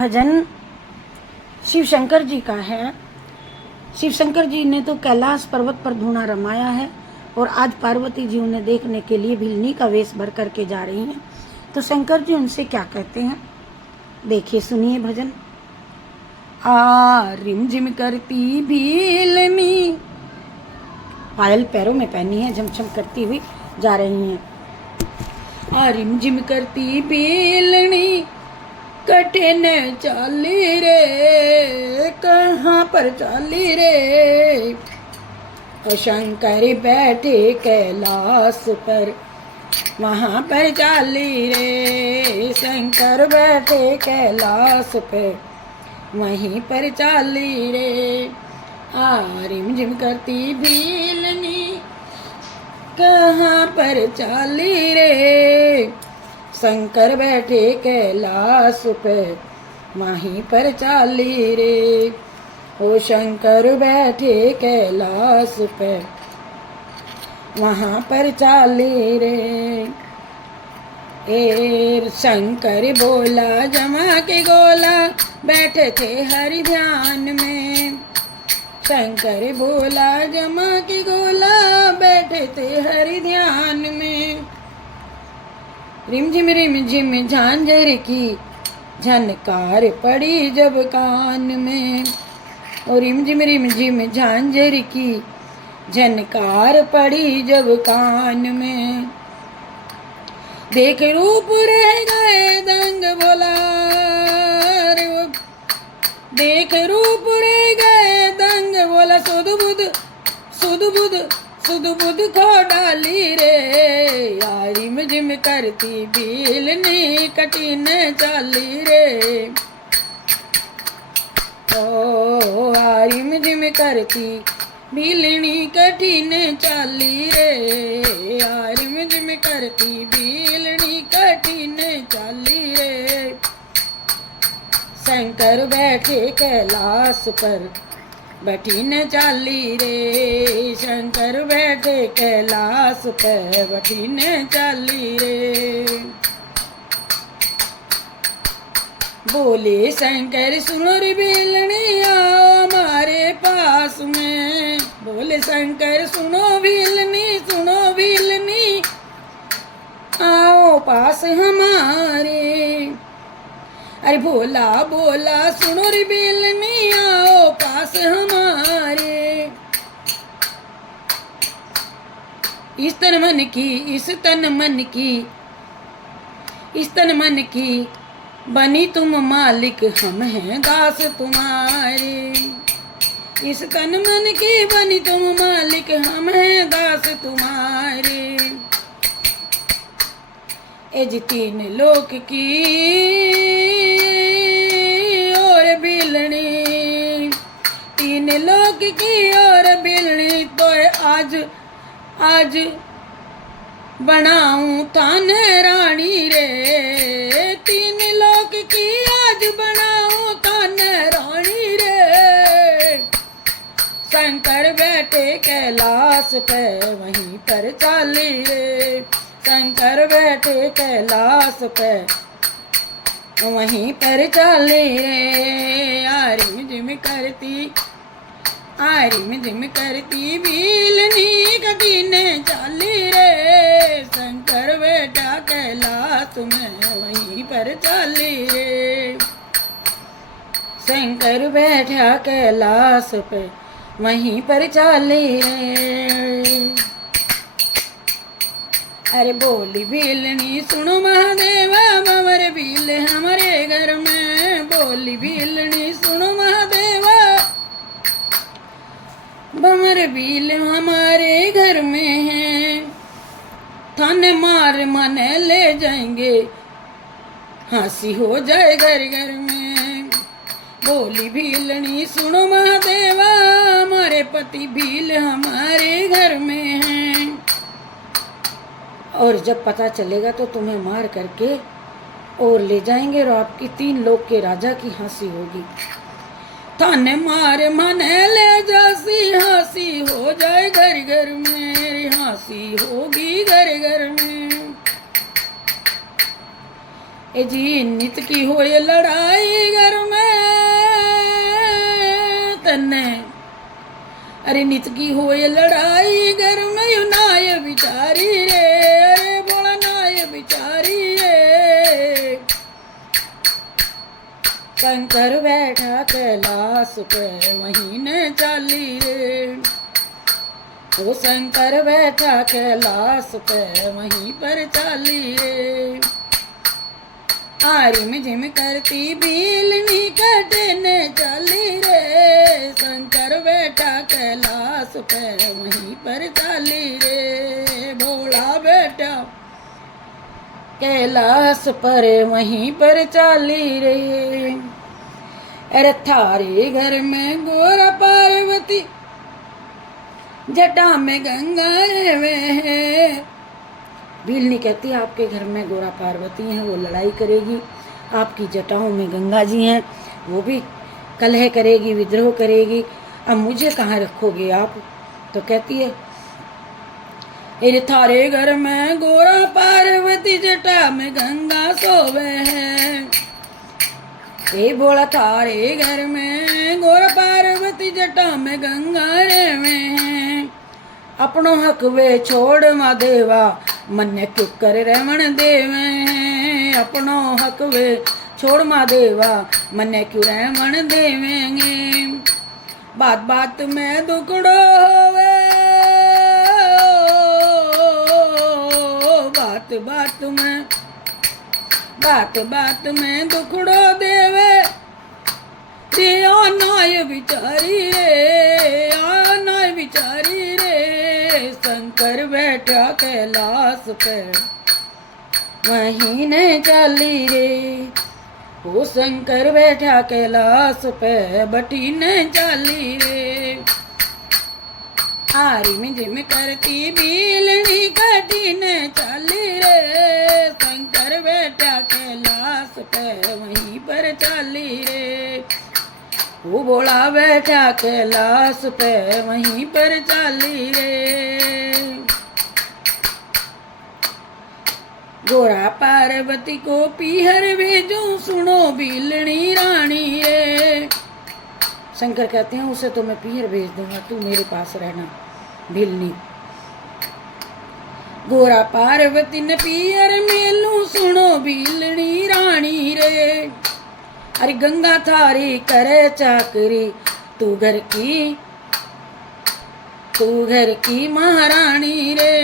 भजन शिव शंकर जी का है। शिव शंकर जी ने तो कैलाश पर्वत पर धूना रमाया है और आज पार्वती जी उन्हें देखने के लिए भिलनी का वेश भर करके जा रही हैं। तो शंकर जी उनसे क्या कहते हैं, देखिए सुनिए भजन। रिमझिम करती भीलनी, पायल पैरों में पहनी है, झमझम करती हुई जा रही हैं। रिमझिम करती भीलनी, कठिन चाली रे, कहाँ पर चाली रे। शंकर बैठे कैलाश पर, वहाँ पर चाली रे। शंकर बैठे कैलाश पर, वहीं पर चाली रे। रिमझिम करती भीलनी, कहाँ पर चाली रे। शंकर बैठे कैलाश पे, वहीं पर चाली रे। ओ शंकर बैठे कैलाश पे, वहाँ पर चाली रे। शंकर बोला जमा के गोला, बैठे थे हरि ध्यान में। शंकर बोला जमा के गोला, बैठे थे हरि ध्यान में। रिमझिम झांझर की झनकार पड़ी जब कान में। और रिमझिम झांझर की झनकार पड़ी जब कान में। देख रूप रह गए दंग, बोला देख रूप रह गए दंग, बोला सुध बुध खो डाली रे। रिमझिम करती भीलनी, कठिन चाली रे। ओ रिमझिम करती भीलनी, कठिन चाली रे। रिमझिम करती भीलनी, कठिन चाली रे। शंकर बैठे कैलाश पर, बैठी न चाली रे। शंकर बैठे कैलाश पे, बैठी न चाली रे। बोले शंकर सुनो रे भीलनी, आओ हमारे पास में। बोले शंकर सुनो भीलनी, आओ पास हमारे। अरे बोला सुनो रे भीलनी, आओ पास हमारे। इस तन मन की बनी तुम मालिक, हम हैं दास तुम्हारे। इस तन मन की बनी तुम मालिक, हम हैं दास तुम्हारे। एज तीन लोक की और भीलनी, तीन लोक की और भीलनी। तो आज बनाऊं थान रानी रे। तीन लोक की आज बनाऊं थान रानी रे। शंकर बैठे कैलाश पे, वहीं पर चाली रे। शंकर बैठे कैलाश पे, वहीं पर चाली रे। रिमझिम करती भीलनी, कठिन चाली रे। शंकर बैठा कैलाश में, वहीं पर चाली रे। शंकर बैठा कैलाश पे, वहीं पर चाली रे। अरे बोली भीलनी सुनो महादेवा, भंवर भील हमारे घर में। बोली भीलनी सुनो महादेवा, भंवर भील हमारे घर में है। थाने मार मन ले जाएंगे, हंसी हो जाए घर घर में। बोली भीलनी सुनो महादेवा, हमारे पति भील हमारे घर में हैं। और जब पता चलेगा तो तुम्हें मार करके और ले जाएंगे और आपकी तीन लोक के राजा की हंसी होगी। थाने मार मन ले जासी, हंसी हो जाए घर घर में। हंसी होगी घर घर में। ए जी नित की होए लड़ाई घर अरे नित की होए लड़ाई घर में यू नाय बिचारी रे, अरे बोला नाय बिचारी रे। शंकर बैठा कैलाश पे वहीं ने चाली रे, वो शंकर बैठा कैलाश पे वहीं पर चाली रे। आरिम जिम करती भीलनी कटने चाली रे, शंकर बैठा कैलाश पे वहीं पर चाली रे। भोला बेटा कैलाश पर वहीं पर चाली रे। अरे थारे घर में गोरा पार्वती जटा में गंगा रे है। भीलनी कहती है आपके घर में गोरा पार्वती हैं, वो लड़ाई करेगी, आपकी जटाओं में गंगा जी हैं, वो भी कलह करेगी, विद्रोह करेगी, अब मुझे कहाँ रखोगे आप। तो कहती है अरे थारे घर में गोरा पार्वती जटा में गंगा सोवे है। ए बोला थारे घर में गोरा पार्वती जटा में गंगा रे में, अपनो हक वे छोड़ मा देवा मन क्यों कर रमण देवे। अपनो हक वे छोड़ मा देवा मन क्यों रमण देवेंगे। बात बात में दुखड़ो होवे, बात बात में दुखड़ो देवे रे। नाय बिचारी रे, नाय बिचारी रे। शंकर बैठा कैलाश पे वहीं ने चाली रे, वो शंकर बैठा कैलाश पे बटी ने चाली रे। आरिम जिम करती भीलनी कटी ने चाली रे, शंकर बैठा कैलाश पे वहीं पर चाली रे। वो बोला बैठा कैलाश पे वहीं पर चाली रे। गोरा पार्वती को पीहर भेजूं सुनो भीलनी रानी रे। शंकर कहते हैं उसे तो मैं पीहर भेज दूंगा, तू मेरे पास रहना भीलनी। गोरा पार्वती ने पीहर मेलू सुनो भीलनी रानी रे। अरे गंगा थारी करे चाकरी, तू घर की महारानी रे।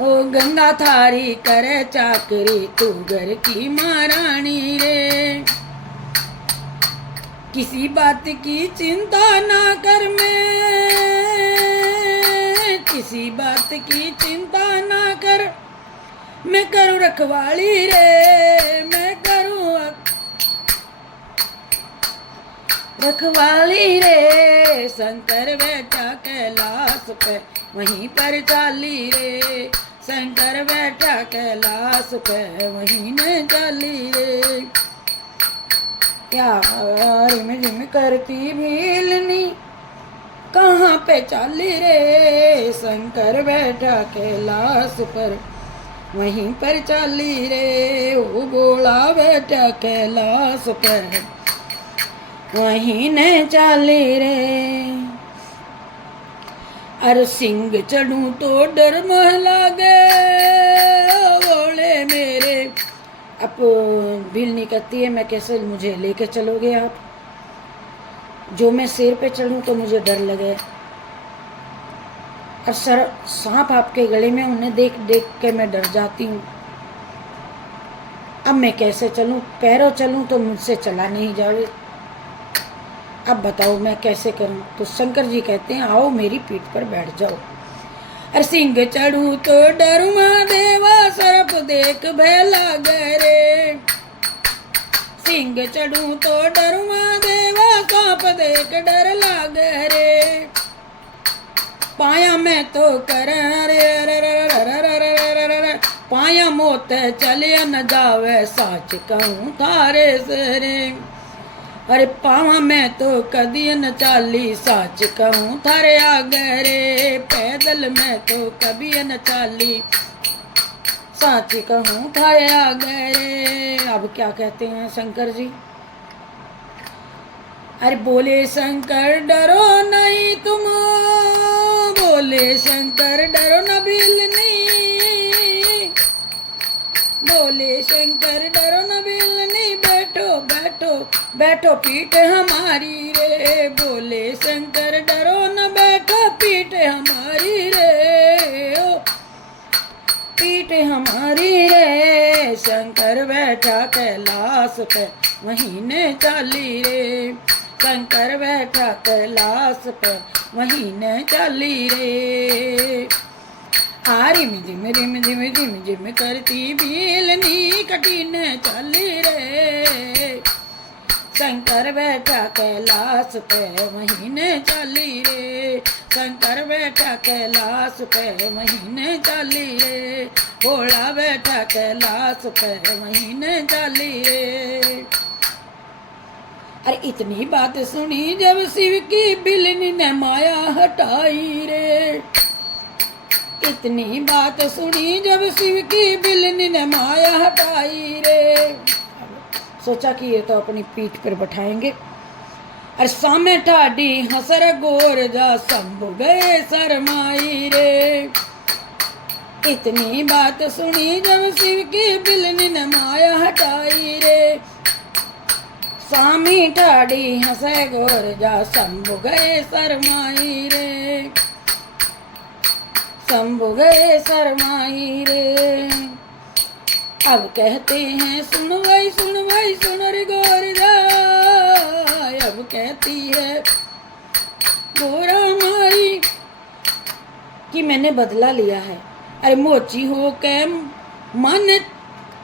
ओ गंगा थारी करे चाकरी, तू घर की महारानी रे। किसी बात की चिंता ना कर, किसी बात की चिंता ना कर, मैं करूँ रखवाली रे, मैं करूँ रखवाली रे। शंकर बैठा कैलाश पे वहीं पर चाली रे, शंकर बैठा कैलाश पे वहीं ने चाली रे। क्या रिम झिम करती भीलनी कहाँ पे चाली रे, शंकर बैठा कैलाश पर वहीं पर चाली रे। वो बोला बैठा कैलाश पर वहीं ने चाली रे। अरे सिंह चढ़ूं तो डर मोह लागे बोले मेरे। अब भीलनी कहती है मैं कैसे, मुझे लेके चलोगे आप, जो मैं सिर पे चढ़ूं तो मुझे डर लगे, और सांप आपके गले में, उन्हें देख देख के मैं डर जाती हूँ। अब मैं कैसे चलूं, पैरों चलूं तो मुझसे चला नहीं जावे, अब बताओ मैं कैसे करूं। तो शंकर जी कहते हैं आओ मेरी पीठ पर बैठ जाओ। अरे सिंह चढ़ू तो डरू देवा, सर्प देख भय लागे रे। सिंह चढ़ू तो डरू देवा, सांप देख डर लागे रे। पाया मैं तो कर रे, पाया मोत चले न जावे, साच कहूँ थारे से रे। अरे पावा मैं तो कदी न चाली, साच कहूँ थारे आगे रे। पैदल मैं तो कभी न चाली, साच कहूँ थारे आगे रे। अब क्या कहते हैं शंकर जी, अरे बोले शंकर डरो नहीं तुम, बोले शंकर डरो न बिलनी, बोले शंकर डरो न बिलनी, बैठो बैठो बैठो पीठ हमारी रे, बोले शंकर डरो न बैठो पीठ हमारी रे, ओ पीठ हमारी रे। शंकर बैठा कैलाश पे महीने चाली रे, शंकर बैठा कैलाश पे महीने चाली रे। आ रिम झिम रिम झिम झिम झिम करती बिलनी कठिन चाली रे, शंकर बैठा कैलाश पे महीने चाली रे, शंकर बैठा कैलाश पे महीने चाली रे, भोला बैठा कैलाश पे महीने चाली रे। अरे इतनी बात सुनी जब शिव की बिलनी ने माया हटाई रे, इतनी बात सुनी जब शिव की बिलनी ने माया हटाई रे। सोचा कि ये तो अपनी पीठ पर बैठाएंगे। अरे सामे ठाडी हसर गोर जा शंभु गए शरमाई रे, इतनी बात सुनी जब शिव की बिलनी ने माया हटाई रे, स्वामी ठाडी हंसे गोर जा शंभु गए शरमाई रे, शंभु गए शरमाई रे। अब कहते हैं सुन भाई सुन रे गोर जा, अब कहती है गोरा माई कि मैंने बदला लिया है। अरे मोची हो के मन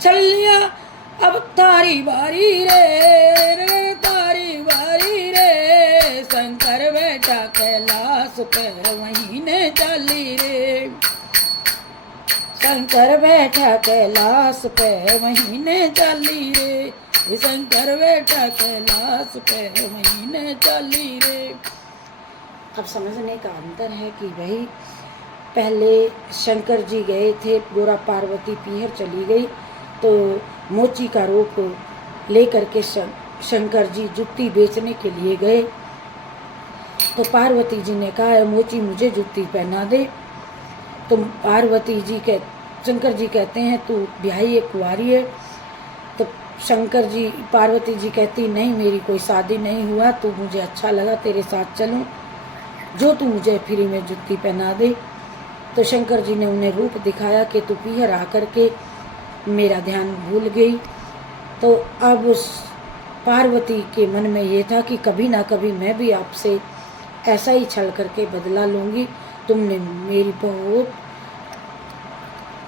चल लिया, अब तारी बारी रे, तारी बारी रे, शंकर बैठा कैलाश पे महीने चाली रे, शंकर बैठा कैलाश पे महीने चाली रे, शंकर बैठा कैलाश पे महीने चाली रे। अब समझने का अंतर है कि भाई पहले शंकर जी गए थे, गोरा पार्वती पीहर चली गई, तो मोची का रूप लेकर के शंकर जी जुत्ती बेचने के लिए गए, तो पार्वती जी ने कहा मोची मुझे जुत्ती पहना दे, तो पार्वती जी शंकर जी कहते हैं तू ब्याही है कुंवारी है, तो शंकर जी पार्वती जी कहती नहीं मेरी कोई शादी नहीं हुआ, तू मुझे अच्छा लगा तेरे साथ चलूं, जो तू मुझे फ्री में जुत्ती पहना दे। तो शंकर जी ने उन्हें रूप दिखाया कि तू पीहर आकर के मेरा ध्यान भूल गई। तो अब पार्वती के मन में ये था कि कभी ना कभी मैं भी आपसे ऐसा ही छल करके बदला लूँगी, तुमने मेरी बहुत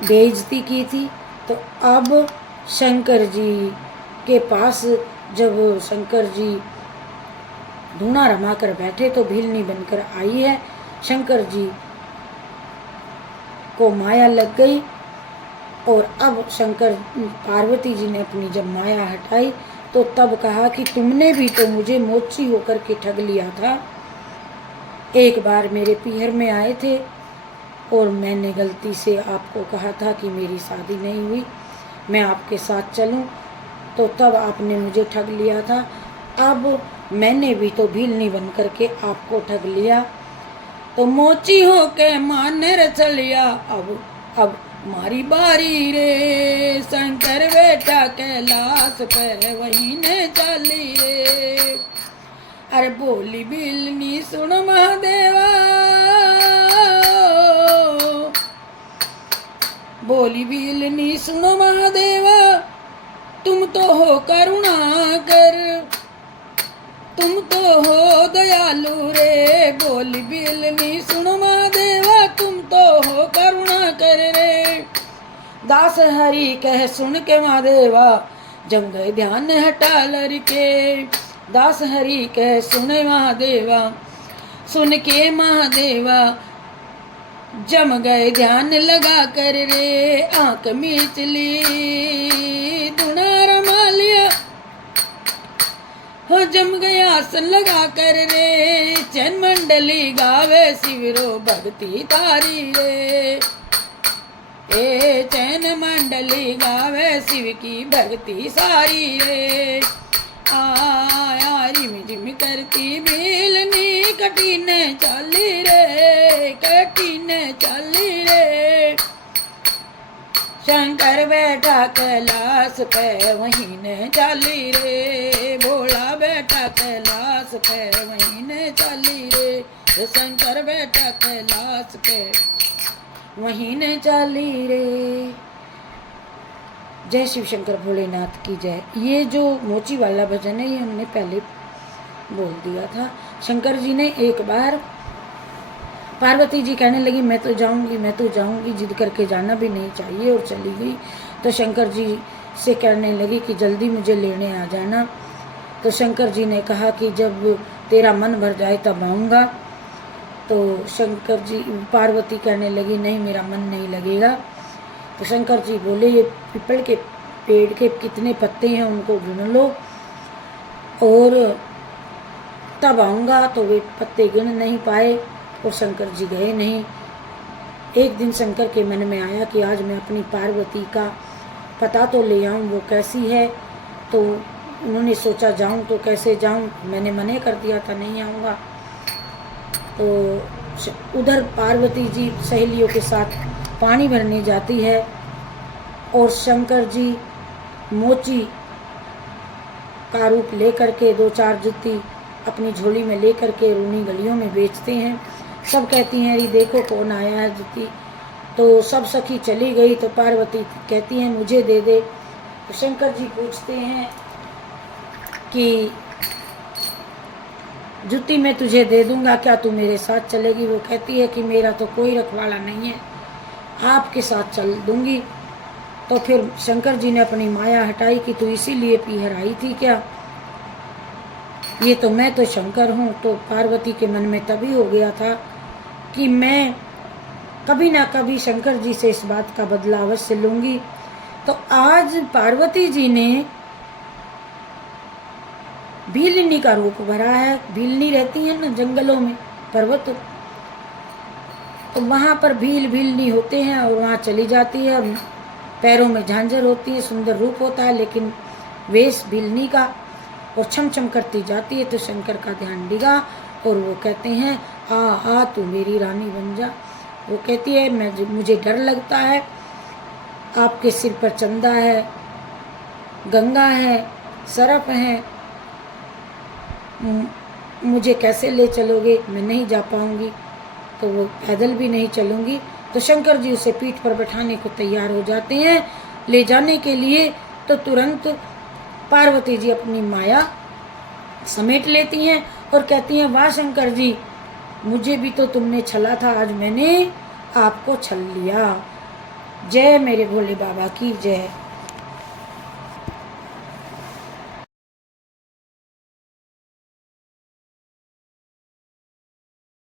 बेइज्जती की थी। तो अब शंकर जी के पास जब शंकर जी धूना रमा कर बैठे तो भीलनी बनकर आई है, शंकर जी को माया लग गई, और अब शंकर पार्वती जी ने अपनी जब माया हटाई तो तब कहा कि तुमने भी तो मुझे मोची होकर के ठग लिया था, एक बार मेरे पीहर में आए थे और मैंने गलती से आपको कहा था कि मेरी शादी नहीं हुई, मैं आपके साथ चलूं, तो तब आपने मुझे ठग लिया था, अब मैंने भी तो भीलनी बन करके आपको ठग लिया, तो मोची हो के माने रे चलिया, अब मारी बारी रे, शंकर बेटा कैलाश पे वहीं ने चाली रे। अरे बोली बिलनी सुन महादेवा, बोली बिलनी सुनो महादेवा, तुम तो हो करुणा कर, तुम तो हो दयालु रे, बोली बिलनी सुनो महादेवा, तुम तो हो करुणा कर रे। दास हरि कह सुन के महादेवा, जम गए ध्यान हटा लड़के, दास हरि कह सुने महादेवा, सुन के महादेवा जम गए ध्यान लगा कर रे, आंख मीच ली धुना रमा लिया, हो जम गया आसन लगा कर रे, चैन मंडली गावे शिवरो भक्ति तारी रे, ए चैन मंडली गावे शिव की भक्ति सारी रे, आया रिम झिम कर की भीलनी कटीने चाली रे, कटीने चाली रे। शंकर बैठा कैलाश पे वहीं ने चाली रे, भोला बैठा कैलाश पे वहीं ने चाली रे। शंकर बैठा कैलाश पे वहीं ने चाली रे। जय शिव शंकर भोलेनाथ की जय। ये जो मोची वाला भजन है ये हमने पहले बोल दिया था। शंकर जी ने एक बार, पार्वती जी कहने लगी मैं तो जाऊंगी, मैं तो जाऊंगी, जिद करके जाना भी नहीं चाहिए, और चली गई। तो शंकर जी से कहने लगी कि जल्दी मुझे लेने आ जाना। तो शंकर जी ने कहा कि जब तेरा मन भर जाए तब आऊँगा। तो शंकर जी, पार्वती कहने लगी नहीं मेरा मन नहीं लगेगा। तो शंकर जी बोले ये पीपल के पेड़ के कितने पत्ते हैं उनको गिन लो और तब आऊँगा। तो वे पत्ते गिन नहीं पाए और शंकर जी गए नहीं। एक दिन शंकर के मन में आया कि आज मैं अपनी पार्वती का पता तो ले आऊँ, वो कैसी है। तो उन्होंने सोचा जाऊँ तो कैसे जाऊँ, मैंने मने कर दिया था नहीं आऊँगा। तो उधर पार्वती जी सहेलियों के साथ पानी भरने जाती है और शंकर जी मोची का रूप लेकर के 2-4 जुत्ती अपनी झोली में लेकर के रूनी गलियों में बेचते हैं। सब कहती हैं अरे देखो कौन आया है जुत्ती। तो सब सखी चली गई तो पार्वती कहती हैं मुझे दे दे। तो शंकर जी पूछते हैं कि जुत्ती मैं तुझे दे दूंगा, क्या तू मेरे साथ चलेगी। वो कहती है कि मेरा तो कोई रखवाला नहीं है, आपके साथ चल दूंगी। तो फिर शंकर जी ने अपनी माया हटाई कि तू इसीलिए पीहर आई थी क्या, ये तो मैं तो शंकर हूँ। तो पार्वती के मन में तभी हो गया था कि मैं कभी ना कभी शंकर जी से इस बात का बदला अवश्य लूंगी। तो आज पार्वती जी ने भीलनी का रूप भरा है। भीलनी रहती है ना जंगलों में, पर्वत, तो वहाँ पर भीलनी होते हैं और वहाँ चली जाती है। पैरों में झांझर होती है, सुंदर रूप होता है लेकिन वेश भीलनी का, और छम छम करती जाती है। तो शंकर का ध्यान डिगा और वो कहते हैं आ आ तू मेरी रानी बन जा। वो कहती है मुझे डर लगता है, आपके सिर पर चंदा है, गंगा है, सरफ है, मुझे कैसे ले चलोगे, मैं नहीं जा पाऊंगी। तो वो पैदल भी नहीं चलूंगी। तो शंकर जी उसे पीठ पर बैठाने को तैयार हो जाते हैं ले जाने के लिए। तो तुरंत पार्वती जी अपनी माया समेट लेती हैं और कहती हैं वाह शंकर जी, मुझे भी तो तुमने छला था, आज मैंने आपको छल लिया। जय मेरे भोले बाबा की जय।